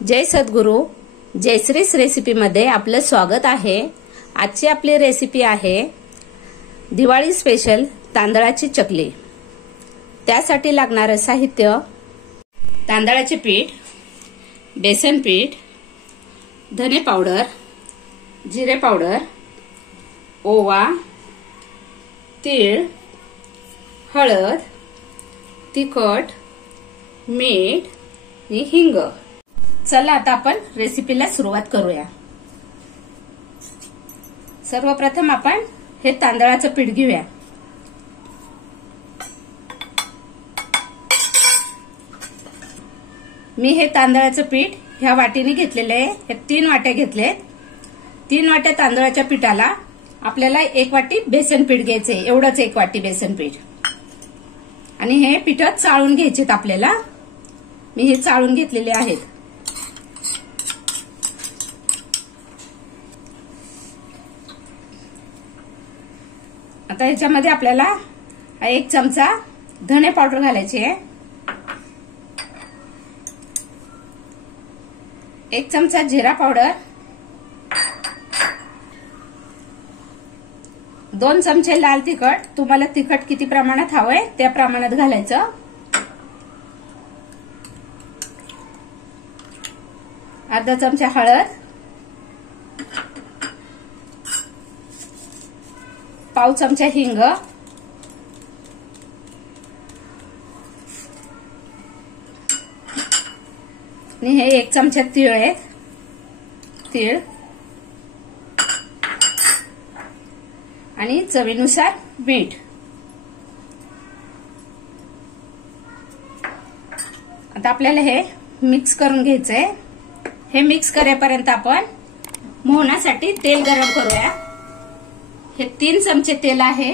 जय सद्गुरु जयश्रीस रेसिपीमध्ये आपलं स्वागत आहे। आजची आपली रेसिपी आहे दिवाळी स्पेशल तांदळाची चकली। त्यासाठी लागणारे साहित्य तांदळाचे पीठ, बेसन पीठ, धने पावडर, जिरे पावडर, ओवा, तीळ, हळद, तिखट, मीठ आणि हिंग। चला आता आपण रेसिपीला सुरुवात करूया। सर्वप्रथम आपण हे तांदळाचं पीठ घेऊया। मी हे तांदळाचं पीठ ह्या वाटीने घेतलेले आहे। हे 3 वाट्या घेतलेत। 3 वाट्या तांदळाच्या पिठाला आपल्याला 1 वाटी बेसन पीठ घ्यायचे, एवढंच 1 वाटी बेसन पीठ। आणि हे पीठ चाळून घ्यायचेत आपल्याला। मी हे चाळून घेतलेले आहेत। आता ह्याच्यामध्ये आपल्याला 1 चमचा धने पावडर घालायची आहे, 1 चमचा जिरा पावडर, 2 चमचे लाल तिखट। तुम्हाला तिखट किती प्रमाणात हवंय त्या प्रमाणात घालायचं। अर्धा चमचा हळद, पाव चमचा हिंग, आणि हे 1 चमचा तीळ आहे, तीळ, आणि चवीनुसार मीठ। आता आपल्याला हे मिक्स करून घ्यायचंय। हे मिक्स करेपर्यंत आपण मोहनासाठी तेल गरम करूया। हे 3 चमचे तेल आहे।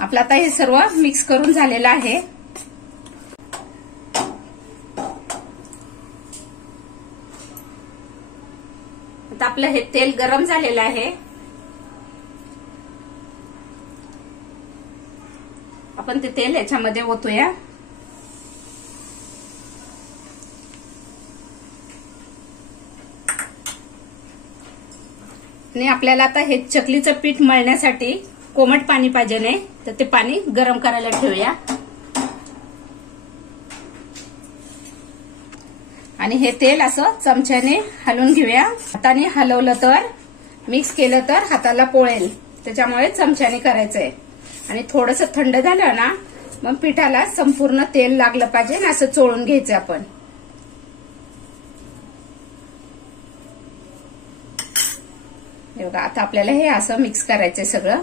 आपलं आता हे सर्व मिक्स करून झालेलं आहे। आता आपलं हे तेल गरम झालेलं आहे। आपण ते तेल याच्यामध्ये ओतूया। आणि आपल्याला आता हे चकलीचं पीठ मळण्यासाठी कोमट पाणी पाहिजे नाही, तर ते पाणी गरम करायला ठेवूया। आणि हे तेल असं चमच्याने हलवून घेऊया। हाताने हलवलं तर, मिक्स केलं तर हाताला पोळेल, त्याच्यामुळे चमच्याने करायचंय। आणि थोडंसं थंड झालं ना, मग पिठाला संपूर्ण तेल लागलं पाहिजे ना, असं चोळून घ्यायचं आपण। हे बघा, आता आपल्याला हे असं मिक्स करायचंय सगळं।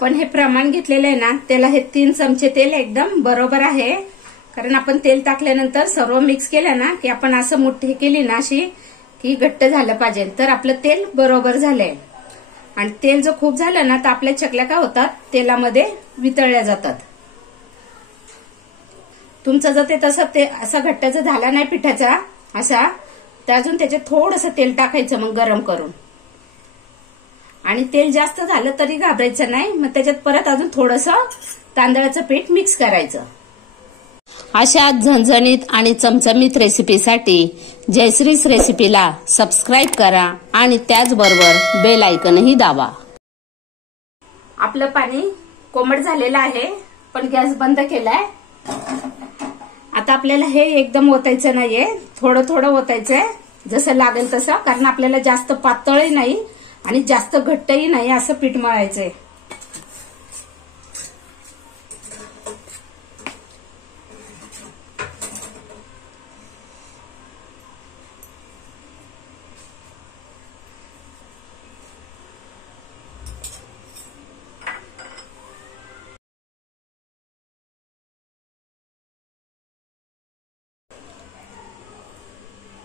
पण हे प्रमाण घेतलेलं आहे ना, त्याला हे 3 चमचे तेल एकदम बरोबर आहे। कारण आपण तेल टाकल्यानंतर सर्व मिक्स केलं ना, की आपण असं मुठ्ठी केली ना अशी, की घट्ट झालं पाहिजे, तर आपलं तेल बरोबर झालंय। आणि तेल जर खूप झालं ना, तर आपल्या चकल्या काय होतात, तेलामध्ये वितळल्या जातात। तुमचं जर ते तसं असं घट्ट जर झाला नाही पिठाचा असा, तर अजून त्याच्यात थोडंसं तेल टाकायचं मग गरम करून। आणि तेल जास्त झालं तरी घाबरायचं नाही, मग त्याच्यात परत अजून थोडंसं तांदळाचं पीठ मिक्स करायचं। अशा झणझणीत आणि चमचमीत रेसिपीसाठी जयश्रीस रेसिपीला सबस्क्राईब करा आणि त्याचबरोबर बेल आयकॉनही दाबा। आपलं पाणी कोमट झालेलं आहे, पण गॅस बंद केलाय। आता आपल्याला हे एकदम ओतायचं नाहीये, थोडं थोडं ओतायचंय, जसं लागेल तसं। कारण आपल्याला जास्त पातळही नाही आणि जास्त घट्टही नाही असं पीठ मळायचंय।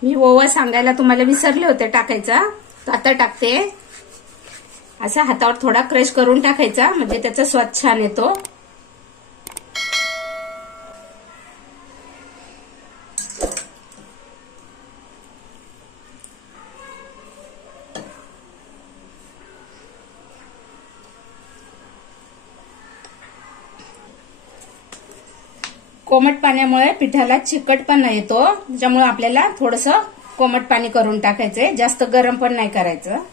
मी ओवा सांगायला तुम्हाला विसरले होते टाकायचा, तो आता टाकते. असा हातावर थोडा क्रश करून टाकायचा म्हणजे त्याचा स्वाद छान येतो. कोमट पाण्यामुळे पिठाला चिकटपणा येतो, त्याच्यामुळे आपल्याला थोडंसं कोमट पाणी करून टाकायचंय. जास्त गरम पण नाही करायचं.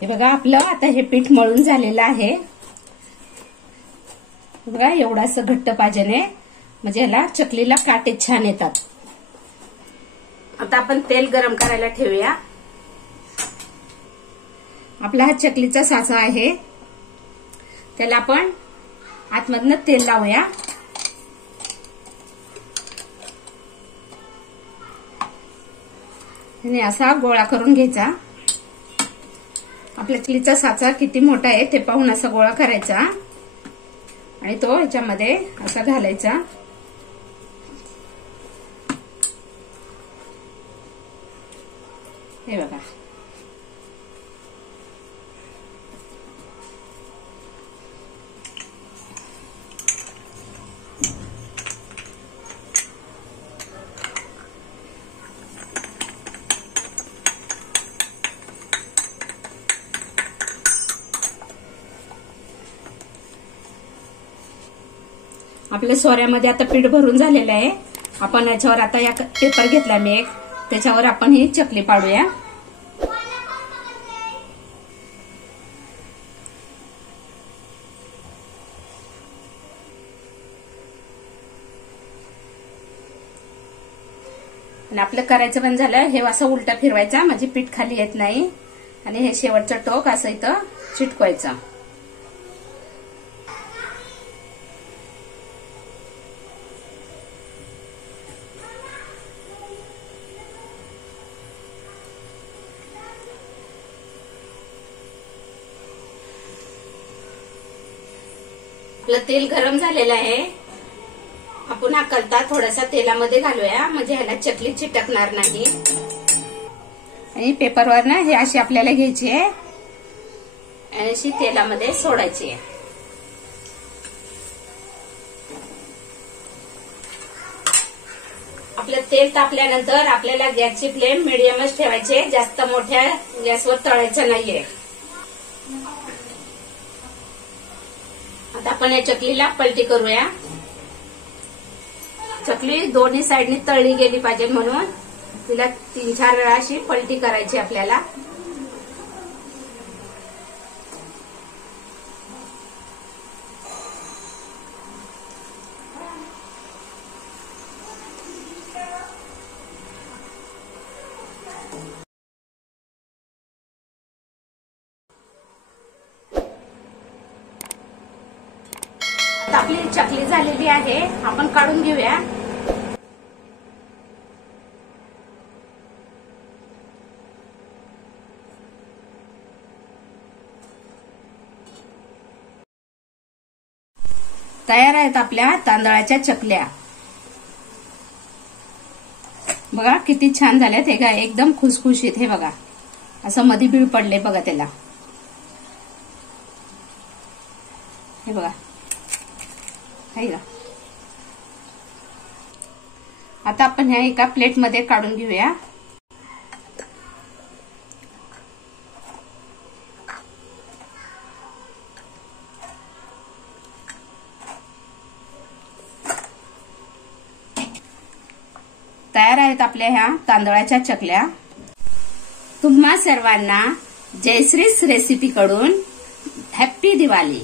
हे बघा आपलं आता हे पीठ मळून झालेलं आहे. बघा एवढं असं घट्ट पाहिजे म्हणजे ह्याला चकलीला काटे छान येतात. आता आपण तेल गरम करायला ठेवूया. आपला हा चकलीचा साचा आहे, त्याला आपण आतमधनं तेल लावूया. आणि असा गोळा करून घ्यायचा. आपल्या चकलीचा साचा किती मोठा आहे ते पाहून असा गोळा करायचा आणि तो ह्याच्यामध्ये असा घालायचा. हे बघा आपल्या सोऱ्यामध्ये आता पीठ भरून झालेलं आहे. आपण याच्यावर आता या पेपर घेतला मी एक, त्याच्यावर आपण ही चकली पाडूया. आणि आपलं करायचं पण झालं. हे असं उलटा फिरवायचा म्हणजे पीठ खाली येत नाही आणि हे शेवटचं टोक असं इथं चिटकवायचं. आपलं तेल गरम झालेलं आहे. आपण हा कलता थोडासा तेलामध्ये घालूया म्हणजे ह्याला चकली चिटकणार नाही. आणि पेपरवर ना हे अशी आपल्याला घ्यायची आहे आणि अशी तेलामध्ये सोडायची आहे. आपलं तेल तापल्यानंतर आपल्याला गॅसची फ्लेम मिडियमच ठेवायची, जास्त मोठ्या गॅसवर तळायचं नाहीये. आता आपण या चकलीला पलटी करूया. चकली दोन्ही साईडनी तळली गेली पाहिजे म्हणून तिला 3-4 वेळा अशी पलटी करायची आपल्याला. आपली चकली झालेली आहे, आपण काढून घेऊया. तयार आहेत आपल्या तांदळाच्या चकल्या. बघा किती छान झाल्यात. हे काय एकदम खुसखुशीत. हे बघा असं मध्ये बीळ पडले बघा त्याला. हे बघा आता आपण ह्या एका प्लेटमध्ये काढून घेऊया. तयार आहेत आपल्या ह्या तांदळाच्या चकल्या. तुम्हा सर्वांना जयश्रीच रेसिपी कडून हॅप्पी दिवाळी.